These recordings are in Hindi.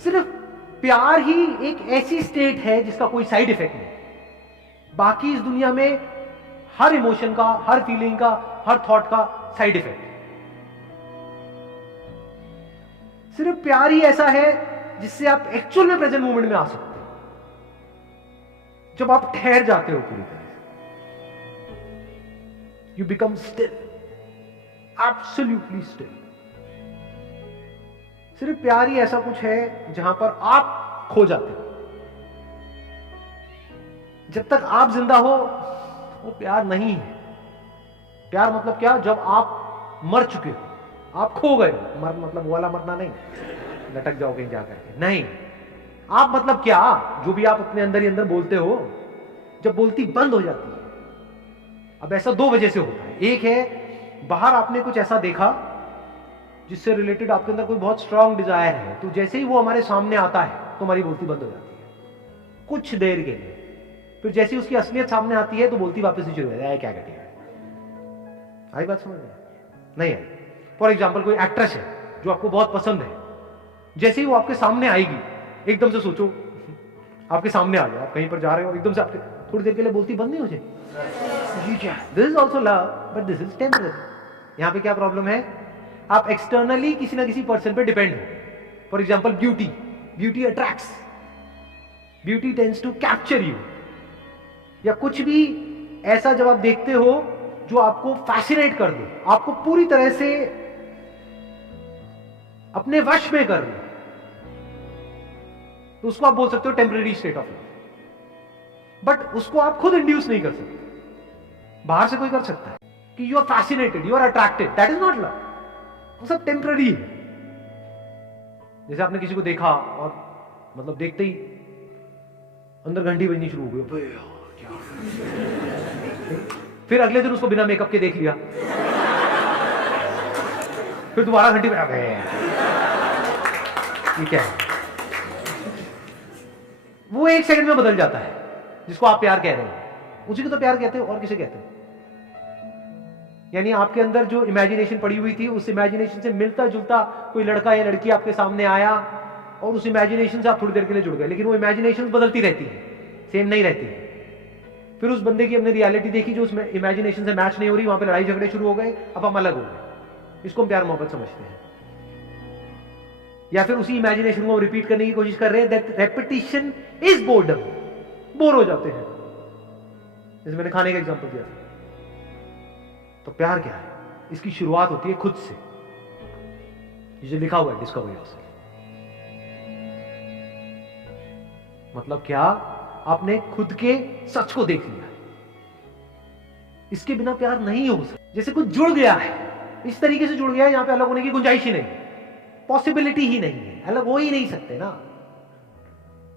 सिर्फ प्यार ही एक ऐसी स्टेट है जिसका कोई साइड इफेक्ट नहीं। बाकी इस दुनिया में हर इमोशन का, हर फीलिंग का, हर थॉट का साइड इफेक्ट। सिर्फ प्यार ही ऐसा है जिससे आप एक्चुअल में प्रेजेंट मोमेंट में आ सकते हो, जब आप ठहर जाते हो पूरी तरह से। You become still, absolutely still. सिर्फ प्यार ही ऐसा कुछ है जहां पर आप खो जाते हो। जब तक आप जिंदा हो वो प्यार नहीं है। प्यार मतलब क्या? जब आप मर चुके हो, आप खो गए। मर मतलब वो वाला मरना नहीं, लटक जाओ कहीं जाकर के, नहीं। आप मतलब क्या? जो भी आप अपने अंदर ही अंदर बोलते हो, जब बोलती बंद हो जाती है। अब ऐसा दो वजह से होता है। एक है बाहर आपने कुछ ऐसा देखा जिससे रिलेटेड आपके अंदर कोई बहुत स्ट्रांग डिजायर है, तो जैसे ही वो हमारे सामने आता है तो हमारी बोलती बंद हो जाती है कुछ देर के लिए। फिर जैसे ही उसकी असलियत सामने आती है तो बोलती वापस से शुरू हो जाती है। क्या घटिया है? आई बात समझ में? नहीं है। फॉर एग्जाम्पल कोई एक्ट्रेस है जो आपको बहुत पसंद है, जैसे ही वो आपके सामने आएगी, एकदम से सोचो आपके सामने आ जाओ, आप कहीं पर जा रहे हो, एकदम से आपके थोड़ी देर के लिए बोलती बंद नहीं हो जाए। क्या this is also love but this is temporary. यहां पे क्या प्रॉब्लम है? आप एक्सटर्नली किसी ना किसी पर्सन पे डिपेंड हो। For example beauty, beauty attracts, beauty tends to capture you. या कुछ भी ऐसा जब आप देखते हो जो आपको फैसिनेट कर दे, आपको पूरी तरह से अपने वश में कर दे, तो उसको आप बोल सकते हो temporary state of love. But उसको आप खुद इंड्यूस नहीं कर सकते, बाहर से कोई कर सकता है कि you are fascinated, you are attracted. That is not love, वो सब टेम्पररी है। जैसे आपने किसी को देखा और मतलब देखते ही अंदर घंटी बजनी शुरू हो गई, फिर अगले दिन उसको बिना मेकअप के देख लिया, फिर दोबारा घंटी बजा गए। ये क्या है? वो एक सेकंड में बदल जाता है जिसको आप प्यार कह रहे हो। उसी को तो प्यार कहते हो, और किसे कहते हो? यानी आपके अंदर जो इमेजिनेशन पड़ी हुई थी, उस इमेजिनेशन से मिलता जुलता कोई लड़का या लड़की आपके सामने आया और उस इमेजिनेशन से आप थोड़ी देर के लिए जुड़ गए, लेकिन वो इमेजिनेशन बदलती रहती है, सेम नहीं रहती है। फिर उस बंदे की हमने रियलिटी देखी जो उसमें इमेजिनेशन से मैच नहीं हो रही, वहां पे लड़ाई झगड़े शुरू हो गए, अब हम अलग हो गए। इसको हम प्यार मोहब्बत समझते हैं। या फिर उसी इमेजिनेशन को रिपीट करने की कोशिश कर रहे हैं। That repetition is boredom, bore हो जाते हैं। जैसे मैंने खाने का एग्जांपल दिया था। तो प्यार क्या है? इसकी शुरुआत होती है खुद से, जिसे लिखा हुआ है डिस्कवर योरसेल्फ। मतलब क्या? आपने खुद के सच को देख लिया। इसके बिना प्यार नहीं हो सकता। जैसे कुछ जुड़ गया है, इस तरीके से जुड़ गया है, यहां पे अलग होने की गुंजाइश ही नहीं, पॉसिबिलिटी ही नहीं है, अलग हो ही नहीं सकते ना।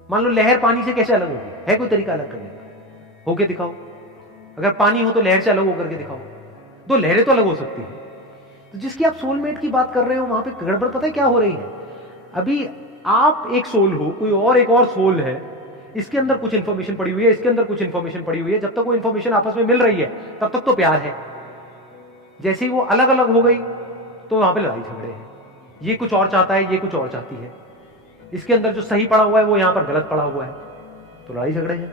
मान लो लहर पानी से कैसे अलग होगी? है कोई तरीका अलग करने का? होके दिखाओ। अगर पानी हो तो लहर से अलग होकर के दिखाओ। दो लहरें तो अलग हो सकती है। तो जिसकी आप सोलमेट की बात कर रहे हो, वहां पे गड़बड़ पता है क्या हो रही है? अभी आप एक सोल हो, कोई और एक और सोल है, इसके अंदर कुछ इंफॉर्मेशन पड़ी हुई है, इसके अंदर कुछ इंफॉर्मेशन पड़ी हुई है। जब तक वो इंफॉर्मेशन आपस में मिल रही है तब तक तो प्यार है। जैसे ही वो अलग अलग हो गई तो वहां पे लड़ाई झगड़े हैं। ये कुछ और चाहता है, ये कुछ और चाहती है। इसके अंदर जो सही पड़ा हुआ है वो यहां पर गलत पड़ा हुआ है, तो लड़ाई झगड़े हैं।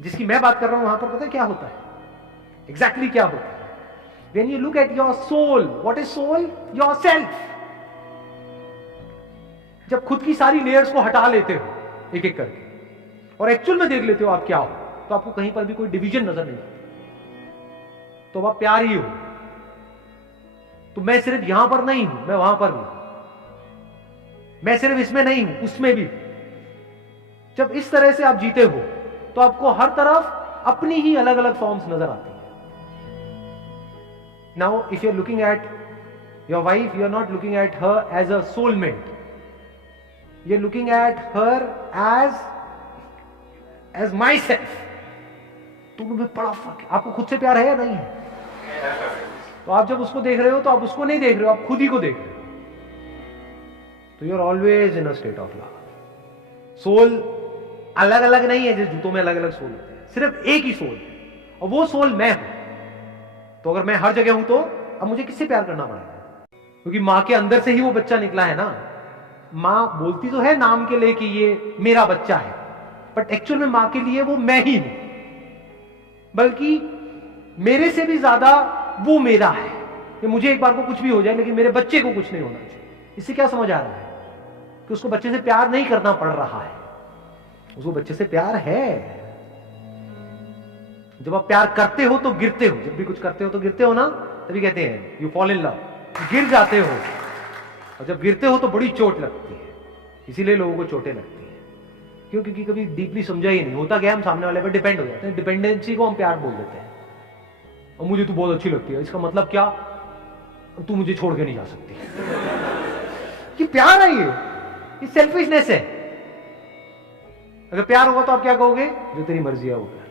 जिसकी मैं बात कर रहा हूं वहां पर पता है क्या होता है? एग्जैक्टली क्या होता है? When you look at your soul, what is soul? Yourself. जब खुद की सारी लेयर्स को हटा लेते हो एक एक करके और एक्चुअल में देख लेते हो आप क्या हो, तो आपको कहीं पर भी कोई डिवीजन नजर नहीं आता, तो आप प्यार ही हो। तो मैं सिर्फ यहां पर नहीं हूं, मैं वहां पर भी हूं। मैं सिर्फ इसमें नहीं हूं, उसमें भी। जब इस तरह से आप जीते हो तो आपको हर तरफ अपनी ही अलग अलग फॉर्म्स नजर आती है। Now, if you're looking at your wife, you're not looking at her as a soulmate. You're looking at her as myself. तुम में बड़ा फर्क है। आपको खुद से प्यार है या नहीं है? तो आप जब उसको देख रहे हो तो आप उसको नहीं देख रहे हो, आप खुद ही को देख रहे हो। तो you're always in a state of love. Soul अलग अलग नहीं है, जैसे जूतों में अलग अलग सोल होते हैं, सिर्फ एक ही सोल है और वो सोल मैं हूं। तो अगर मैं हर जगह हूं तो अब मुझे किससे प्यार करना पड़ेगा? क्योंकि मां के अंदर से ही वो बच्चा निकला है ना। मां बोलती तो है नाम के लिए कि ये मेरा बच्चा है, बट एक्चुअल में मां के लिए वो मैं ही हूं, बल्कि मेरे से भी ज्यादा वो मेरा है कि मुझे एक बार को कुछ भी हो जाए लेकिन मेरे बच्चे को कुछ नहीं होना चाहिए। इससे क्या समझ आ रहा है कि उसको बच्चे से प्यार नहीं करना पड़ रहा है, उसको बच्चे से प्यार है। जब आप प्यार करते हो तो गिरते हो, जब भी कुछ करते हो तो गिरते हो ना, तभी कहते हैं यू फॉल इन लव, गिर जाते हो, और जब गिरते हो तो बड़ी चोट लगती है। इसीलिए लोगों को चोटें लगती है, क्यों? क्योंकि कभी डीपली समझा ही नहीं होता, क्या हम सामने वाले पर डिपेंड हो जाते हैं। डिपेंडेंसी को हम प्यार बोल देते हैं। और मुझे तू बहुत अच्छी लगती है, इसका मतलब क्या? तू मुझे छोड़ के नहीं जा सकती। ये प्यार है, ये सेल्फिशनेस है। अगर प्यार होगा तो आप क्या कहोगे? जो तेरी मर्जी है वो कर,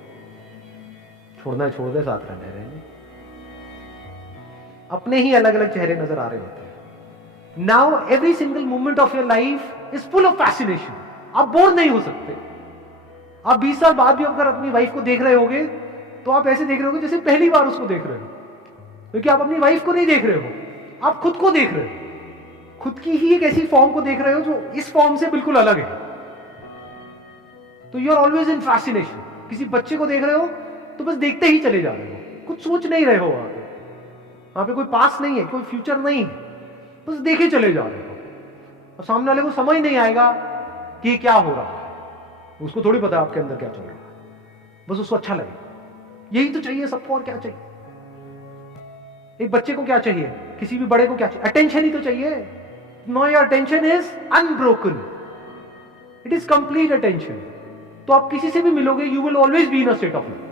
छोड़ना है छोड़ दे, साथ रहने रहने। अपने ही अलग अलग चेहरे नजर आ रहे होते हैं। Now every single moment of your life is full of fascination. आप बोर नहीं हो सकते। आप 20 साल बाद भी अगर अपनी वाइफ को देख रहे होगे तो आप ऐसे देख रहे होगे जैसे पहली बार उसको देख रहे हो, क्योंकि आप अपनी वाइफ को नहीं देख रहे हो, आप खुद को देख रहे हो। खुद की ही एक ऐसी फॉर्म को देख रहे हो जो इस फॉर्म से बिल्कुल अलग है। तो you are always in fascination. किसी बच्चे को देख रहे हो तो बस देखते ही चले जा रहे हो, कुछ सोच नहीं रहे हो। वहां पे कोई पास नहीं है, कोई फ्यूचर नहीं है, बस देखे चले जा रहे हो। और सामने वाले को समझ नहीं आएगा कि ये क्या हो रहा है, उसको थोड़ी पता है आपके अंदर क्या चल रहा है, बस उसको अच्छा लगे। यही तो चाहिए सबको, और क्या चाहिए? एक बच्चे को क्या चाहिए, किसी भी बड़े को क्या चाहिए? अटेंशन ही तो चाहिए। No, your attention is unbroken, it is complete attention. तो आप किसी से भी मिलोगे, you will always be in a state of love.